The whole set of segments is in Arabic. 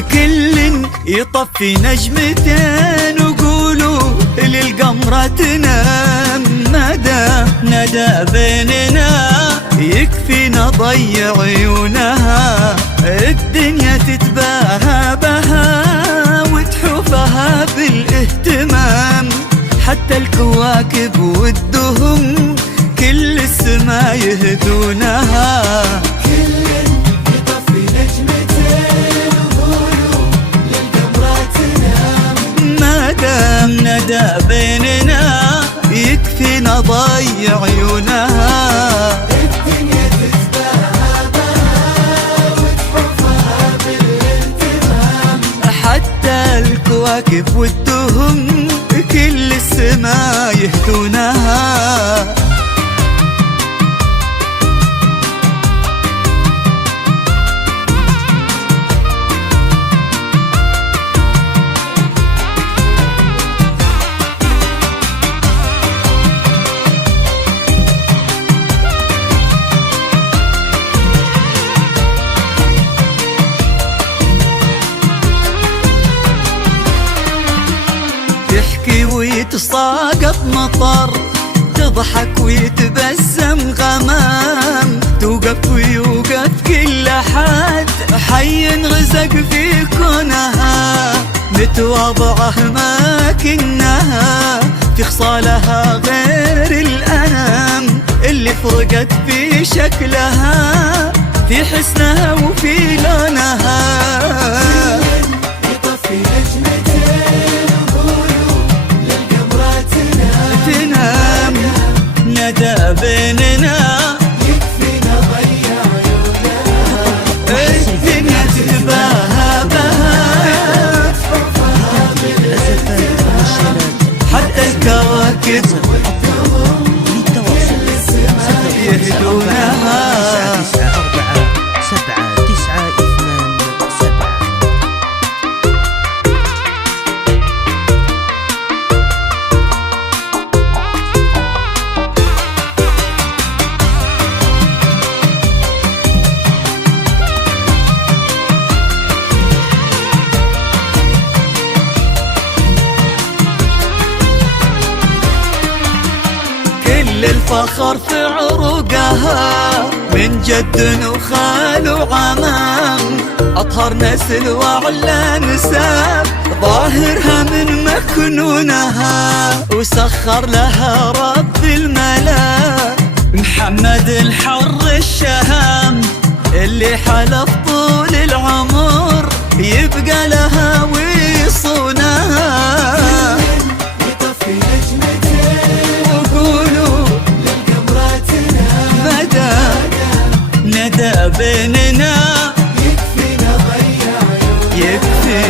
كل يطفي نجمتين وقولوا للقمرة تنام. ندى بيننا يكفي نضيع عيونها، الدنيا تتباهى بها وتحوفها بالاهتمام. حتى الكواكب والدهم كل السما يهدونها. كل يطفي نجمتين وقولوا للقمرة تنام. ما دام ندى بيننا يكفي نضيع عيونها، الدنيا تتباهى بها وتحوفها بالاهتمام. حتى الكواكب والدهم كل السما يهدونها. تحكي ويتساقط مطر، تضحك ويتبسم غمام، توقف ويوقف كل حد حي رزق في كونها. متواضعة ما كنها في خصالها غير الأنام، اللي فرقت في شكلها في حسنها وفي لونها. يطفي نجمتين وقولوا للقمرة تنام. ندى بيننا يكفي نضيع عيونها، الدنيا تتباهى بها تحوفها بالاهتمام. حتى الكواكب يهدونها. 947 كل الفخر في عروقها من جد وخال وعمام، أطهر نسل وأعلى نساب ظاهرها من مكنونها. وسخر لها رب الملا محمد الحر الشهام، اللي حلف طول العمر يبقى لها ويصونها. يطفي نجمتين وقولوا للقمرة تنام. ندى بيننا يكفي نضيع عيونها، يكفي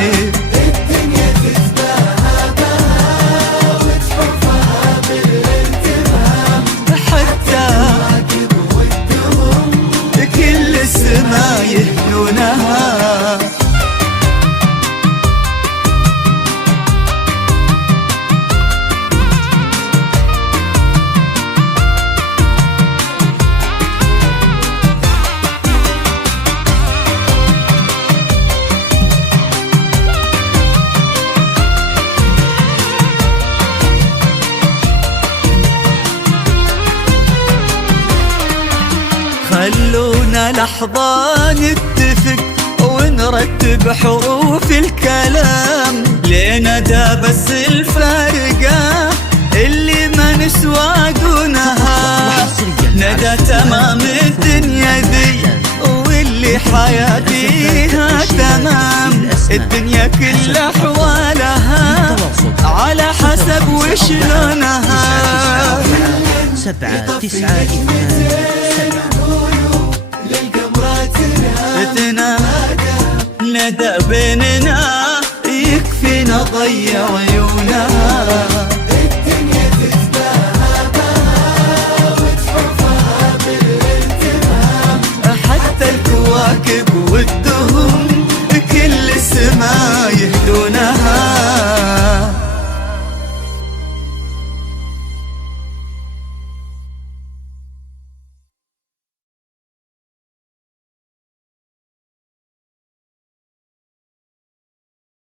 الدنيا تتباهى بها وتحوفها بالاهتمام. حتى الكواكب والدهم كل السما يهدونها. خلونا لحظة نتفق ونرتب حروف الكلام، لندى بس الفارقة اللي ما نسوى دونها. ندى تمام الدنيا ذي واللي حياتيها تمام، الدنيا كل أحوالها على حسب وشلونها. 792 للقمرة تنام. ندى بيننا يكفي نضيع عيونها.